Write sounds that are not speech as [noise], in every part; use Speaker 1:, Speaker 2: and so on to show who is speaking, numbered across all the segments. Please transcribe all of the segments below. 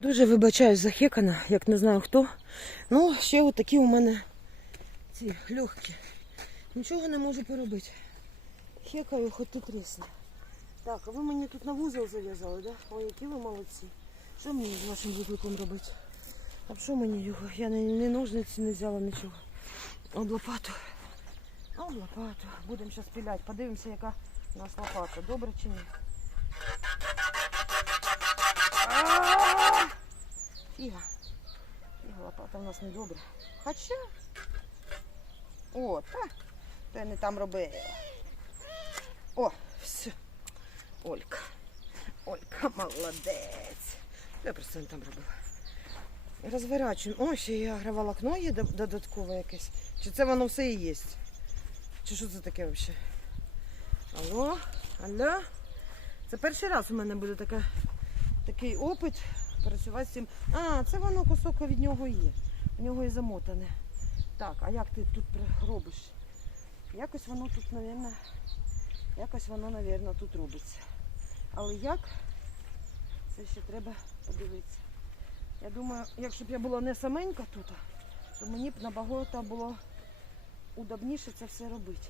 Speaker 1: Дуже вибачаюсь захекана, як не знаю хто. Ну, ще отакі у мене ці легкі. Нічого не можу поробити. Хекаю, хоч тут трісне. Так, а ви мені тут на вузол зав'язали, да? Ой, які ви молодці. Що мені з вашим вузликом робити? А що мені його? Я не, не ножниці не взяла нічого. Об лопату. Об лопату. Будемо зараз піляти. Подивимося, яка у нас лопата. Добре чи ні? А! Фіга. Фіга лопата в нас не добре. Хоча. О, так. То я не там робила. О, все. Олька. Олька молодець. Я просто не там робила. Розворачую. О, ще і агроволокно є додаткове якесь. Чи це воно все і є? Чи що це таке взагалі? Алло? Алло? Це перший раз у мене буде така, такий опит працювати з цим. А, це воно кусок від нього є. У нього і замотане. Так, а як ти тут робиш? Якось воно тут, мабуть, якось воно, мабуть, тут робиться. Але як? Це ще треба подивитися. Я думаю, якщо б я була не саменька тут, то мені б набагато було удобніше це все робити.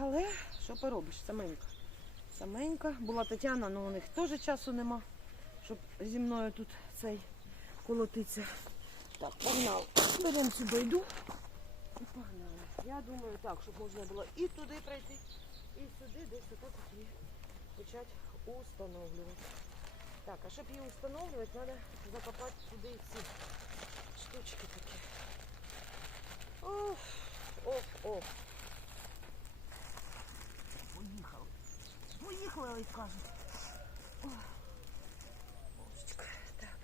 Speaker 1: Але що поробиш, саменька. Саменька. Була Тетяна, але у них теж часу нема, щоб зі мною тут цей колотиться. Так, погнали. Беремо цю байду і погнали. Я думаю, так, щоб можна було і туди пройти, і сюди, десь отак от її почати установлювати. Так, а щоб її установлювати, треба закопати сюди ці штучки такі. Оф, оф, оф. Поїхали. Поїхали, кажуть. Ох. Божечка, так.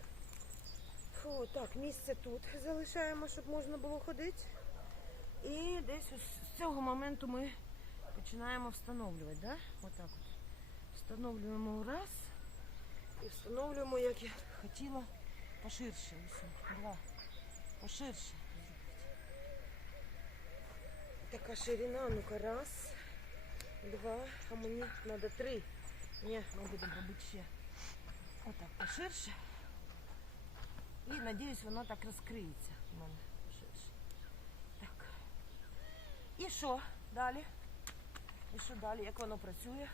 Speaker 1: Фу, так, місце тут залишаємо, щоб можна було ходити. І десь з цього моменту ми починаємо встановлювати, да? Отак от. Встановлюємо раз. І встановлюємо, як я хотіла, поширше. Ось, два. Поширше. Така ширина, ну-ка, раз, два, а мені треба три. Ні, ми будемо робити ще. Отак, поширше. І надіюсь, воно так розкриється в мене поширше. Так. І що далі? І що далі? Як воно працює?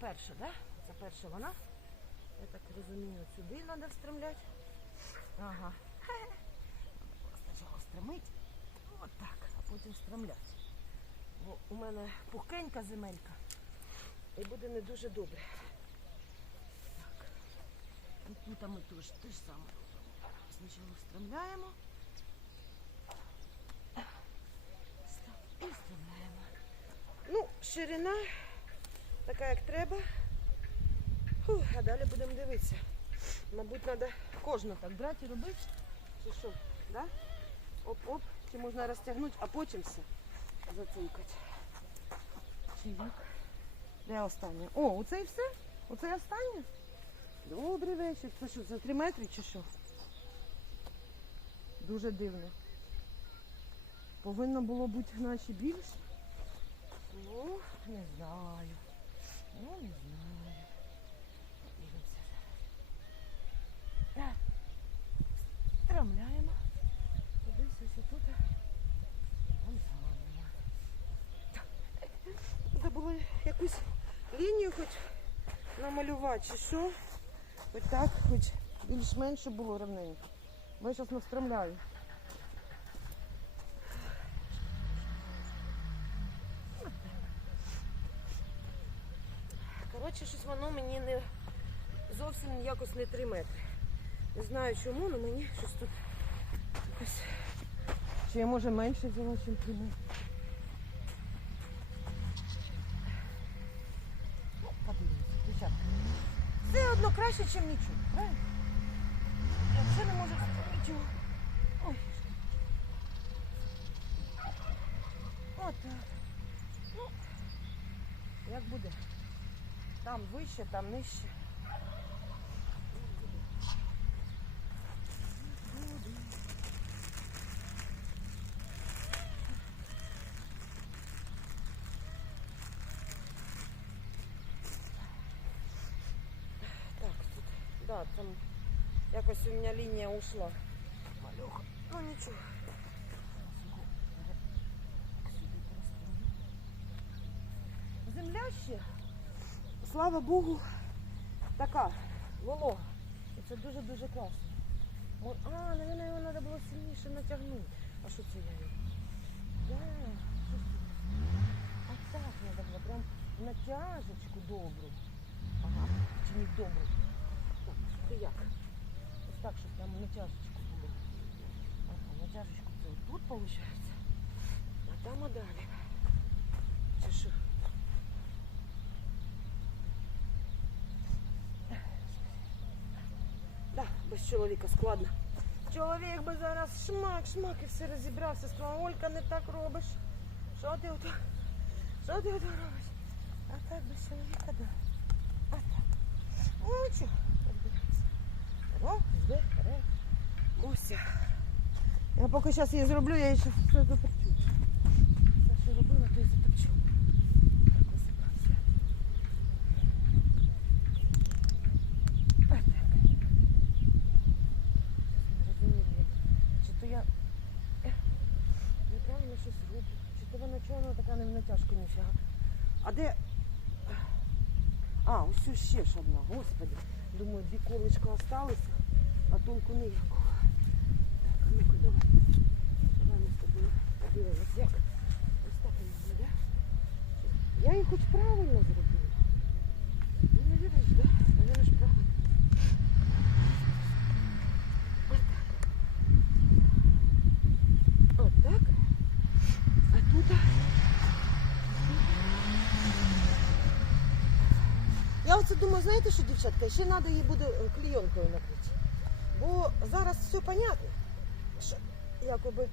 Speaker 1: Перша, да? Це перша вона. Я так розумію, сюди треба встромляти. Ага. Спочатку стромити. От так, а потім встромляти. Бо у мене пухкенька земелька. І буде не дуже добре. Так. І тут ми теж те ж саме. Спочатку встромляємо. І встромляємо. Ну, ширина така, як треба. Фух, а далі будемо дивитися. Мабуть, треба кожну так брати і робити. Чи що? Да? Оп-оп. Чи можна розтягнути, а потім все зацикати. Чи як? Де останнє? О, оце і все? Оце і останнє? Добрий вечір. Це що, за три метри чи що? Дуже дивно. Повинно було бути наче більше. Ну, не знаю. Ну, не знаю. Подивимося зараз. Так. Стромляємо. Кудись ось тут. Треба було якусь лінію хоч намалювати, чи що. Хоч так, хоч більш-менш було рівненько. Бо я зараз настромляю. Коротше, щось воно мені не зовсім якось не 3 метри. Не знаю чому, але мені щось тут якось. Чи я може менше взяла, ніж 3 метри. Ну, подивимося, дівчатка. Все одно краще, ніж нічого, правильно? Отак. Ну, як буде. Там вище, там нижче. Так, тут, да, да, там якось у мене лінія ушла. Малюха, ну нічого. Земля слава Богу, така волога. І це дуже-дуже класно. Мо- А, наверное, його треба було сильніше натягнути. А що це я? це? А так треба було, прям натяжечку добру. Ага, чи не добру. Ти як? Ось так, щоб прям натяжечку було. Ага, натяжечку це тут виходить. А там а далі. Чи що? без чоловіка складно. Чоловік би зараз шмак, шмак і все розібрався. Сказав, Олька, не так робиш. Що ти ото? Що ти ото робиш? А так без чоловіка, да. А так. Ну нічого, розберемося. Розберемося. Я поки зараз її зроблю, я її ще все затопчу. Все, що робила, то і затопчу. Ще ж одна, господи. Думаю, дві колечка осталися, а толку ніякого. Так, а ну-ка, давай. Давай ми з тобою подивимось, як. Ось так воно буде. Я її хоч правильно зробила. Ну, не віриш, да? Навірно ж правильно. Ось так. Ось так. А тут. Оце думаю, знаєте що, дівчатка, ще треба її буде е, клейонкою накрити. Бо зараз все понятно, що якоби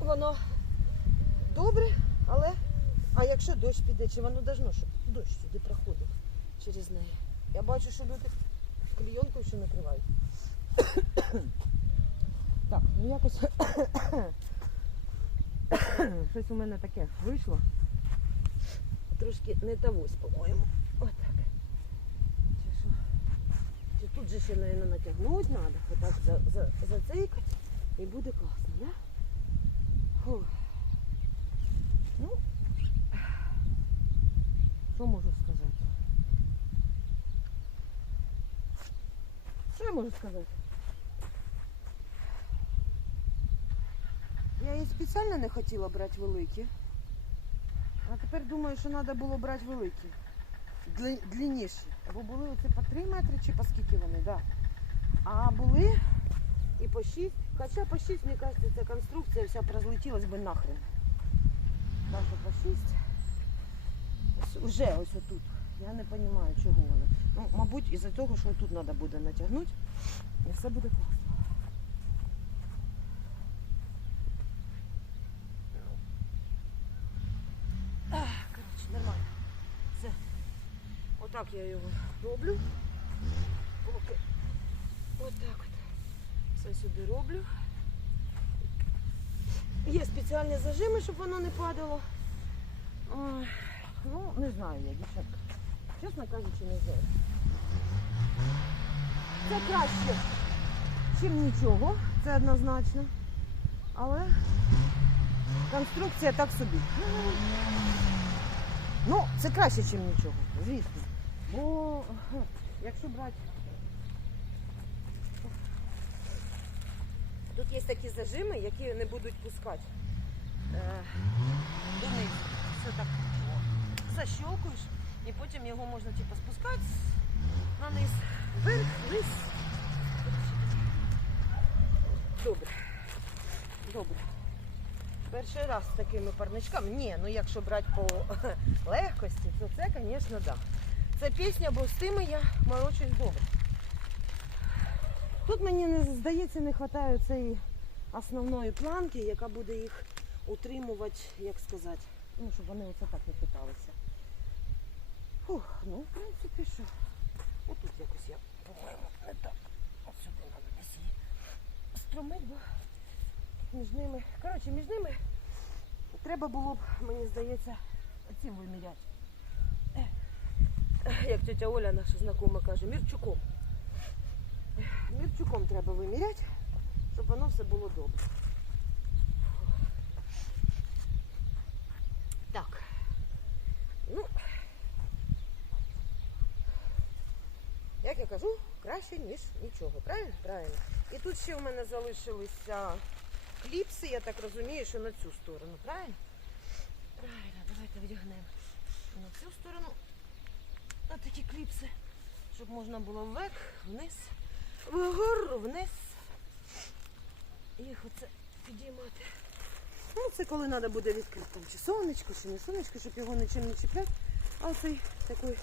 Speaker 1: воно добре, але а якщо дощ піде, чи воно должно, щоб дощ сюди проходив через неї. Я бачу, що люди клейонкою ще накривають. [coughs] Так, ну якось [coughs] щось у мене таке вийшло. Трошки не тавось, по-моєму. Отак. Тут же ще, мабуть, натягнути треба, отак за, за, зацейкати і буде класно, да? Фух. Ну, що можу сказати? Що я можу сказати? Я її спеціально не хотіла брати великі. А тепер думаю, що треба було брати великі. Дли- Длинніші. Бо були оце по 3 метри чи по скільки вони, да. А були і по 6. Хоча по 6, мені кажеться, ця конструкція вся б розлетілась би нахрен. Так що по 6. Ось, уже ось отут. Я не розумію, чого воно. Ну, мабуть, із-за того, що тут треба буде натягнути. І все буде класно. Ах, Коротше, нормально. Все. Отак я його роблю. Поки. Отак от. Все сюди роблю. Є спеціальні зажими, щоб воно не падало. Ну, не знаю я, дівчатка. Чесно кажучи, не знаю. Це краще, ніж нічого, це однозначно. Але конструкція так собі. Ну, це краще, ніж нічого, звісно. Бо [laughs] якщо брати. Тут є такі зажими, які не будуть пускати. Е, донизу. Все так защелкуєш і потім його можна типу, спускати на низ, вверх, вниз. Добре. Добре. Перший раз з такими парничками. Ні, ну якщо брати по [laughs] легкості, то це, звісно, так. Да. Це пісня, бо з тими я морочусь добре. Тут мені не здається, не вистачає цієї основної планки, яка буде їх утримувати, як сказати, ну, щоб вони оце так не хиталися. Фух, ну, в принципі, що. Отут якось я, по-моєму, не так. От сюди треба десь її бо між ними. Коротше, між ними треба було б, мені здається, цим виміряти. Як тетя Оля, наша знакома, каже, мірчуком. Стільчуком треба виміряти, щоб воно все було добре. Так. Ну, як я кажу, краще, ніж нічого. Правильно? Правильно. І тут ще в мене залишилися кліпси, я так розумію, що на цю сторону, правильно? Правильно, давайте вдягнемо на цю сторону. Ось такі кліпси, щоб можна було вверх, вниз, вгору, вниз. І їх оце підіймати. Ну, це коли треба буде відкрити там чи сонечко, чи не сонечко, щоб його нічим не чіпляти. А оцей такою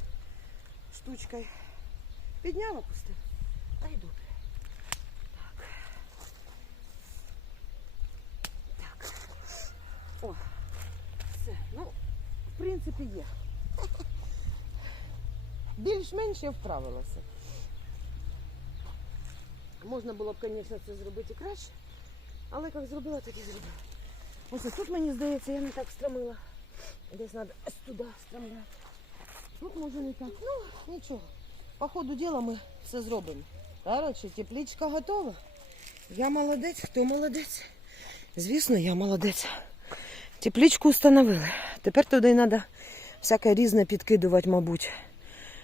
Speaker 1: штучкою підняв, опустив. А й добре. Так. Так. О, все. Ну, в принципі, є. Більш-менш я вправилася. Можна було б, звісно, це зробити краще, але як зробила, так і зробила. Ось тут, мені здається, я не так стромила. Десь треба туди стромляти. Тут може не так. Ну, нічого. По ходу діла ми все зробимо. Коротше, тепличка готова. Я молодець, хто молодець? Звісно, я молодець. Тепличку встановили. Тепер туди треба всяке різне підкидувати, мабуть.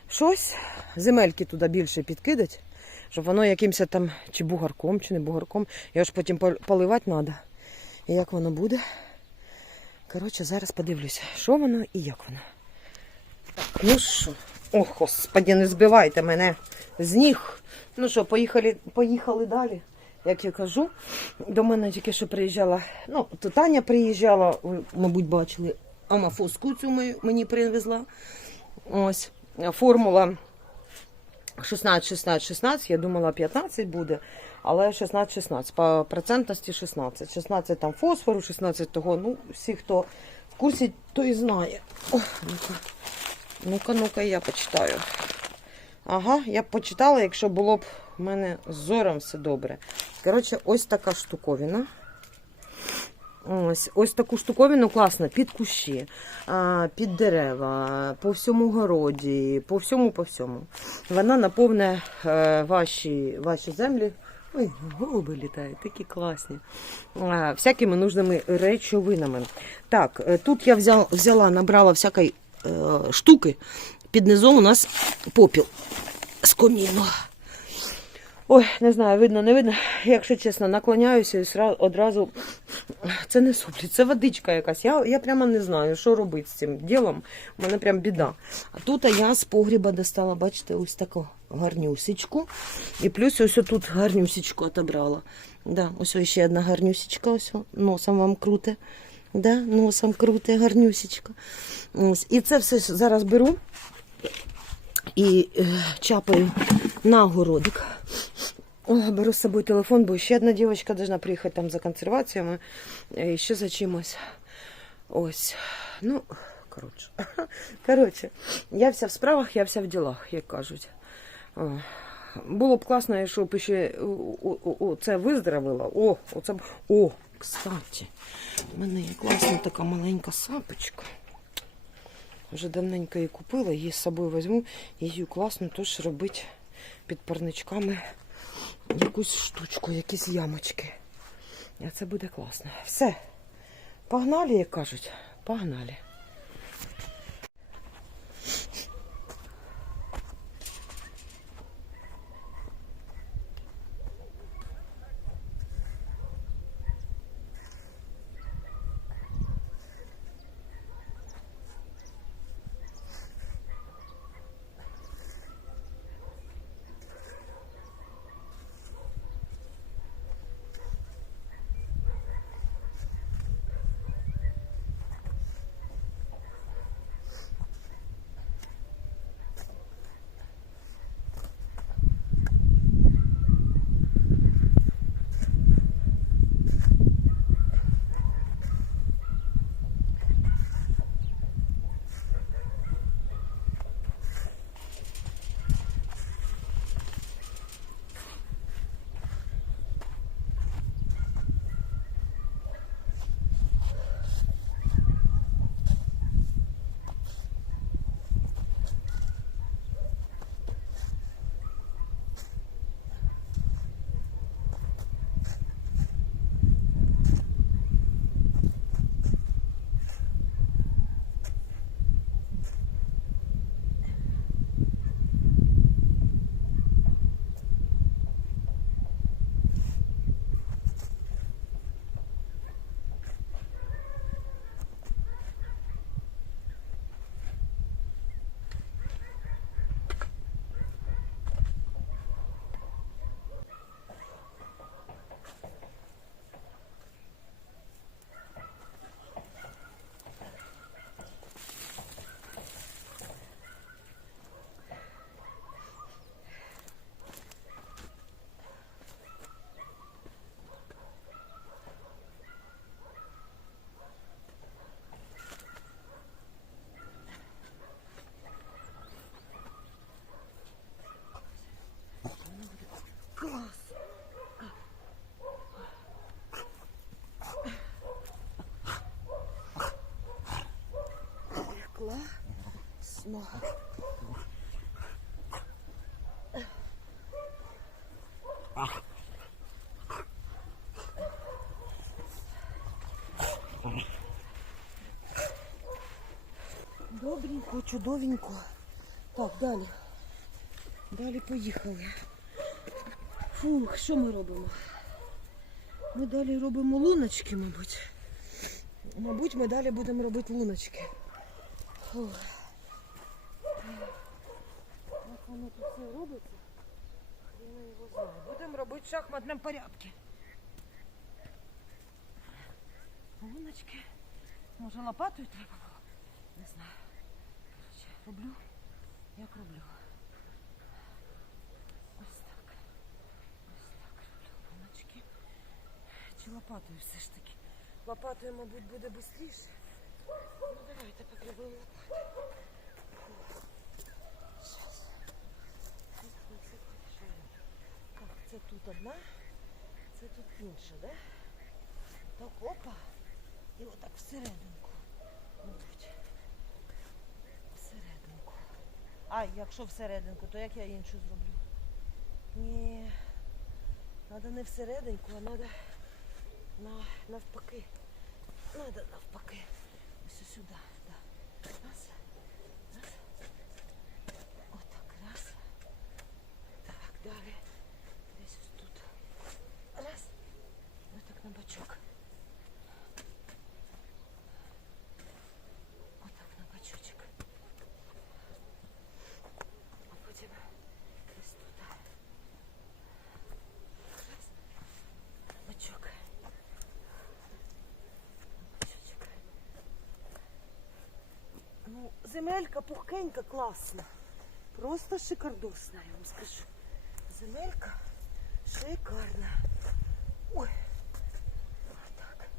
Speaker 1: Щось, земельки туди більше підкидати, щоб воно якимось там чи бугарком, чи не бугарком. Його ж потім поливати треба. І як воно буде. Коротше, зараз подивлюся, що воно і як воно. Так, ну що? Ох, господи, не збивайте мене з ніг. Ну що, поїхали, поїхали далі. Як я кажу, до мене тільки що приїжджала, ну, то Таня приїжджала, ви, мабуть, бачили, амафоску цю мені привезла. Ось, формула 16, 16, 16, я думала 15 буде, але 16, 16, по процентності 16. 16 там фосфору, 16 того, ну, всі, хто в курсі, той знає. Ну-ка, ну-ка, ну-ка, я почитаю. Ага, я б почитала, якщо було б в мене з зором все добре. Коротше, ось така штуковина. Ось, ось таку штуковину класно під кущі, під дерева, по всьому городі, по всьому, по всьому. Вона наповне е, ваші, ваші землі. Ой, голуби літають, такі класні. Всякими нужними речовинами. Так, е, тут я взяла, набрала всякої е, штуки. Під низом у нас попіл з коміну. Ой, не знаю, видно, не видно. Якщо чесно, наклоняюся і одразу. Це не соплі, це водичка якась. Я, я прямо не знаю, що робити з цим ділом. У мене прям біда. А тут я з погріба достала, бачите, ось таку гарнюсечку. І плюс ось тут гарнюсечку отобрала. Да, ось ще одна гарнюсечка, ось носом вам круте. Да, носом круте, гарнюсечка. Ось. І це все зараз беру і е, чапаю на огородик. О, беру з собою телефон, бо ще одна дівчинка должна приїхати там за консерваціями е, і ще за чимось. Ось. Ну, коротше. [laughs] Коротше, я вся в справах, я вся в ділах, як кажуть. О. Було б класно, якщо б ще у- у- у- це виздоровило. О, оце б. О, кстати, у мене є класна така маленька сапочка. Вже давненько її купила, її з собою візьму. Її класно теж робити під парничками якусь штучку, якісь ямочки. А це буде класно. Все. Погнали, як кажуть. Погнали. Класно. Добренько, чудовенько. Так, далі. Далі поїхали. Фух, що ми робимо? Ми далі робимо луночки, мабуть. Мабуть, ми далі будемо робити луночки. Фух. Як воно тут все робиться? Хрена його знає. Будемо робити в шахматному порядку. Луночки. Може лопатою треба було? Не знаю. Коротше, роблю, як роблю. Ось так. Ось так луночки. Чи лопатою все ж таки? Лопатою, мабуть, буде швидше. Ну давайте попробуємо лопатою. Щас. Тут ми це порішаємо. Так, це тут одна, це тут інша, да? Так, опа. І отак всерединку. Мабуть. Всерединку. А, якщо всерединку, то як я іншу зроблю? Ні. Треба не всерединку, а треба на, навпаки. Треба навпаки. Ось сюди. Да. Раз. Раз. Отак, раз. Так, далі. Десь ось тут. Раз. Отак на бочок. Отак на бочочок. А потім ось тут. Раз. Бочок. Бочочок. Ну, земелька пухкенька, класна. Просто шикардосна, я вам скажу. Земелька шикарна. Ой. Отак.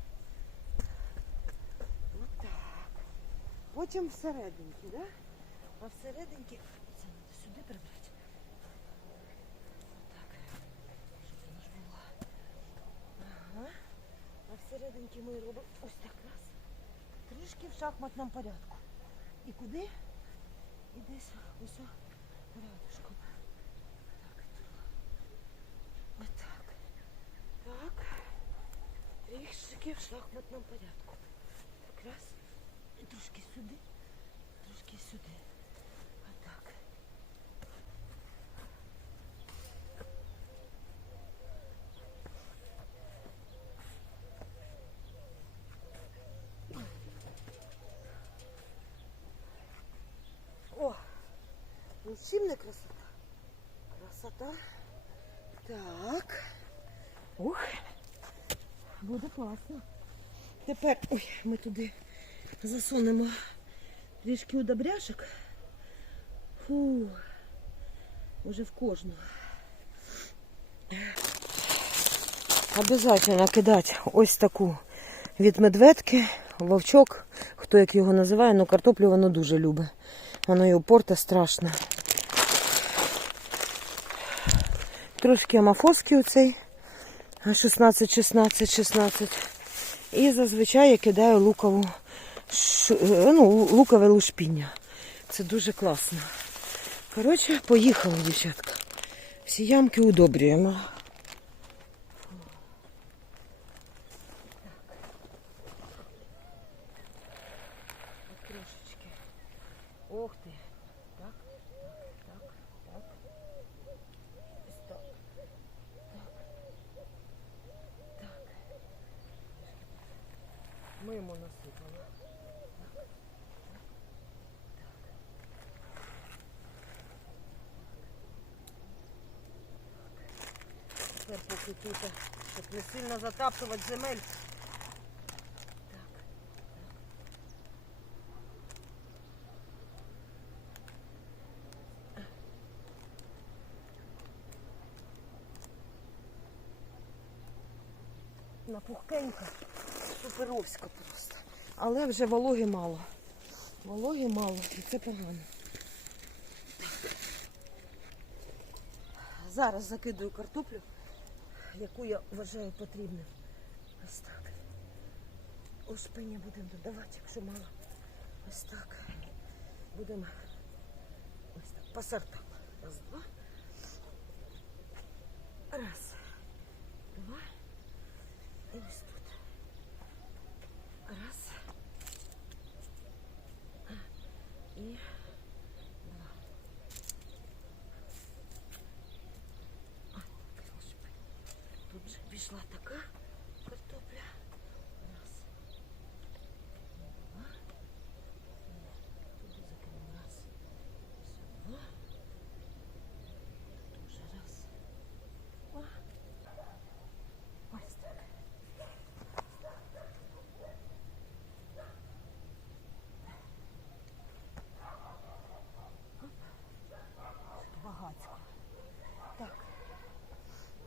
Speaker 1: Отак. Потім всерединки, да? А всерединки це треба сюди прибрати. Отак. Щоб воно ж було. Ага. А всерединки ми робимо ось так раз. Трішки в шахматному порядку. І куди? І десь ось о, рядышком. Так. Отак. Так. Трішки в шахматному порядку. Так, раз. І трошки сюди. Трошки сюди. Отак. О! Ну чим не красота? Красота. Так. Ух. Буде класно. Тепер ой, ми туди засунемо трішки удобряшок. Фу. Уже в кожну. Обязательно кидати ось таку від медведки, вовчок, хто як його називає, але картоплю воно дуже любить. Воно його порте страшно. Трошки амафоски оцей. 16, 16, 16. І зазвичай я кидаю лукову, е, ну, лукове лушпіння. Це дуже класно. Коротше, поїхали, дівчатка. Всі ямки удобрюємо. Трошечки. Ох ти. Так, так, так, так. Ось так. Так. Так. Мимо йому насипали. Тепер поки тут, щоб не сильно затаптувати земель. Так. Напухкенька, суперовська просто. Але вже вологи мало. Вологи мало, і це погано. Зараз закидую картоплю, яку я вважаю потрібним. Ось так. Ошпиня будемо додавати, якщо мало. Ось так. Будемо ось так. По сортам. Раз, два. пішла така картопля. Раз. Два. Туди закинемо раз. Все, два. Дуже раз. Два. Ось так. Багатько. Так.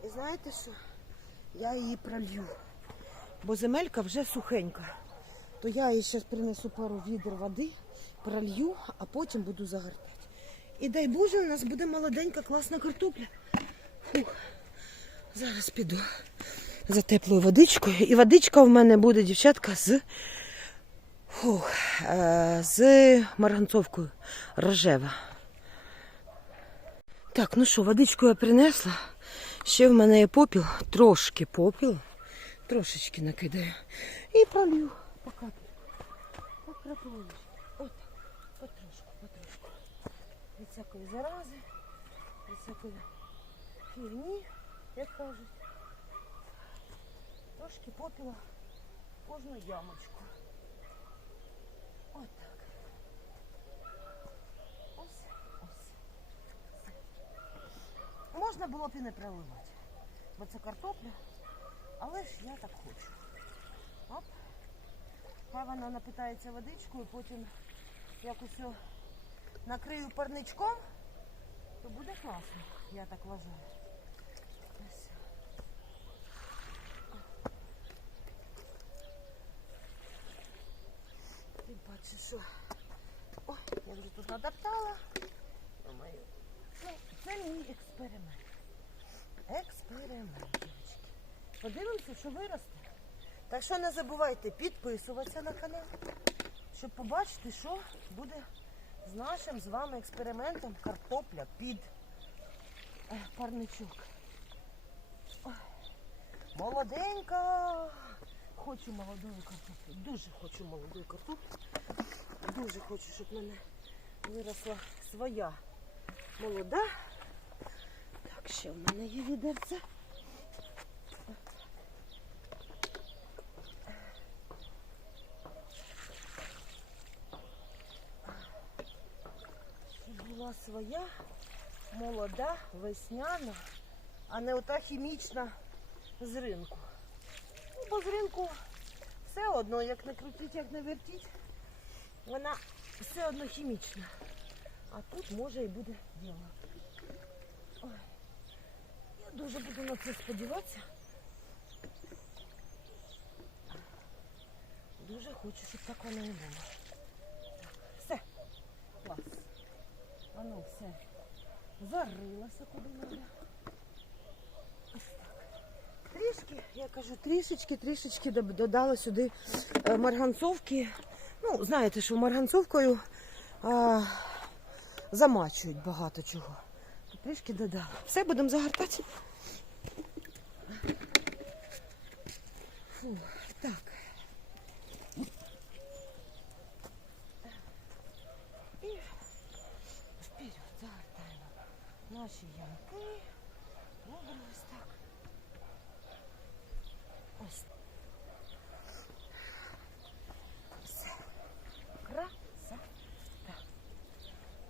Speaker 1: І знаєте що? Я її пролью. Бо земелька вже сухенька. То я їй зараз принесу пару відер води, пролью, а потім буду загортати. І дай Боже, у нас буде молоденька, класна картопля. Фух. Зараз піду за теплою водичкою. І водичка в мене буде, дівчатка, з, фух, е, з марганцовкою рожева. Так, ну що, водичку я принесла. Ще в мене є попіл, трошки попіл, трошечки накидаю. І пролью по каплі. По. От, потрошку, потрошку. Від всякої зарази, від всякої фігні, як кажуть. Трошки попіла кожну ямочку. От так. Ось, ось. Можна було б і не проливати, бо це картопля, але ж я так хочу. Оп. Хай вона напитається водичкою, потім якось накрию парничком, то буде класно, я так вважаю. Ось. Тим паче, що. Ой, я вже тут надоптала. Думаю, це, мій експеримент. Експеримент, дівчатки. Подивимося, що виросте. Так що не забувайте підписуватися на канал, щоб побачити, що буде з нашим з вами експериментом картопля під е, парничок. Молоденька. Хочу молодою картоплю. Дуже хочу молодою картоплю. Дуже хочу, щоб в мене виросла своя молода. Ще в мене є відерце. Була своя, молода, весняна, а не ота хімічна з ринку. Ну, бо з ринку все одно, як не крутіть, як не вертіть, вона все одно хімічна. А тут може і буде діло. Ой, дуже буду на це сподіватися. Дуже хочу, щоб так воно і було. Все. Клас. Воно все зарилося куди треба. Ось так. Трішки, я кажу, трішечки, трішечки додала сюди е, марганцовки. Ну, знаєте, що марганцовкою а, замачують багато чого. Трішки додала. Все, будемо загортати. Фу, так. І вперед загортаємо наші ямки. Добре, ось так. Ось. Все. Краса.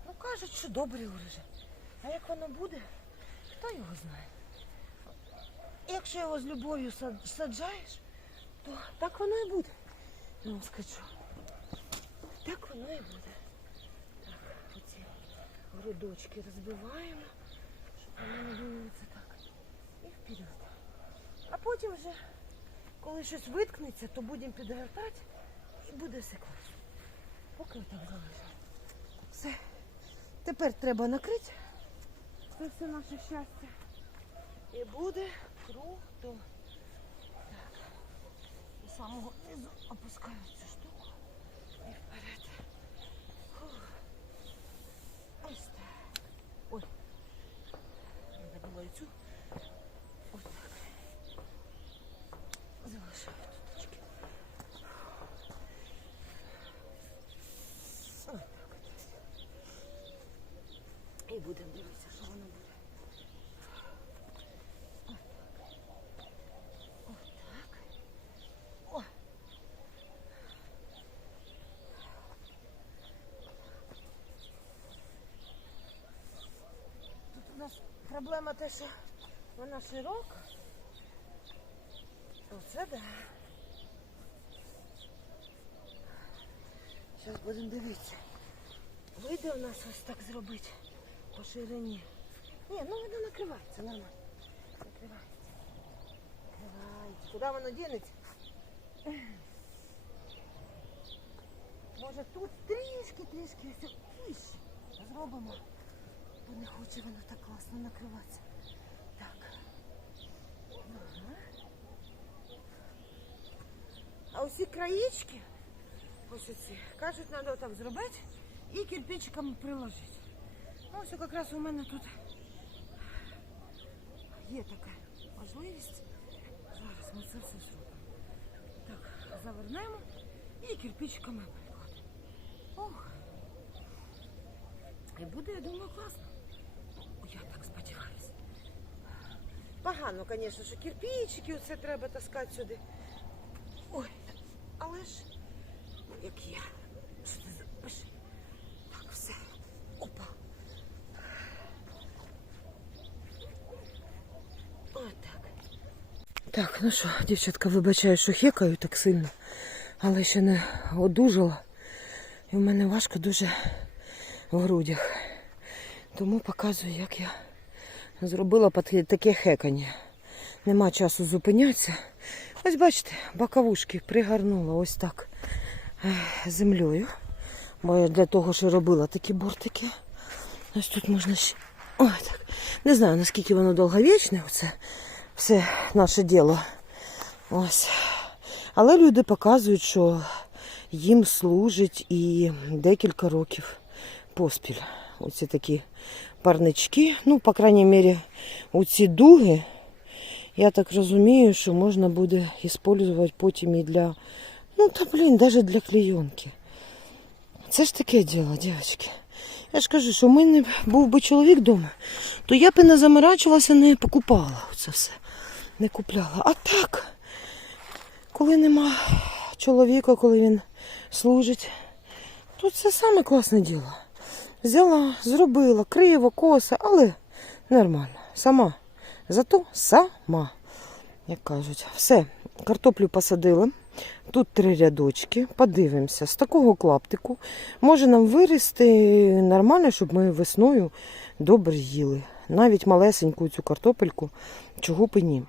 Speaker 1: Ну кажуть, що добрий урожай. А як воно буде, хто його знає. Якщо його з любов'ю сад- саджаєш, то так воно і буде. Я скажу. Так воно і буде. Так, оці грудочки розбиваємо, щоб воно не було так. І вперед. А потім вже, коли щось виткнеться, то будемо підгортати і буде все класно. Поки отак залишимо. Все. Тепер треба накрити. Це все наше щастя. І буде круто. Так. До самого низу опускаю цю штуку і вперед. Фух. Ось так. Ой. Треба було і цю. Ось так. Залишаю тут трішки. Ось так. І будемо дивитися, що воно буде. Отак. О. Тут у нас проблема те, що вона широка. Оце да. Зараз будемо дивитися. Вийде у нас ось так зробити по ширині. Ні, ну воно накривається, нормально. Накривається. Накривається. Куди воно дінеться? Може тут трішки, трішки ось вище зробимо. Бо не хоче воно так класно накриватися. Так. Ага. А усі краєчки, ось оці, кажуть, треба так зробити і кирпичиками приложити. Ну, ось якраз у мене тут є така можливість. Зараз ми це все зробимо. Так, завернемо і кирпичиками прикладемо. Ох. І буде, я думаю, класно. Я так сподіваюся. Погано, звісно, що кирпичики оце треба таскати сюди. Ой, але ж, як я. Що ти запиши? Так, все. Опа. Отак. Так, ну що, дівчатка, вибачаю, що хекаю так сильно, але ще не одужала. І в мене важко дуже в грудях. Тому показую, як я зробила таке хекання. Нема часу зупинятися. Ось бачите, боковушки пригорнула ось так землею. Бо я для того, що робила такі бортики. Ось тут можна ще. Ой, так. Не знаю, наскільки воно довговічне, оце все наше діло. Ось. Але люди показують, що їм служить і декілька років поспіль. Оці такі парнички. Ну, по крайній мірі, оці дуги, я так розумію, що можна буде використовувати потім і для. Ну, та блін, навіть для клейонки. Це ж таке діло, дівчатки. Я ж кажу, що в мене був би чоловік вдома, то я б і не заморачувалася, не покупала це все. Не купляла. А так, коли нема чоловіка, коли він служить, то це саме класне діло. Взяла, зробила, криво, косо, але нормально. Сама. Зато сама, як кажуть. Все, картоплю посадили. Тут три рядочки. Подивимося. З такого клаптику може нам вирости нормально, щоб ми весною добре їли. Навіть малесеньку цю картопельку, чого б і ні.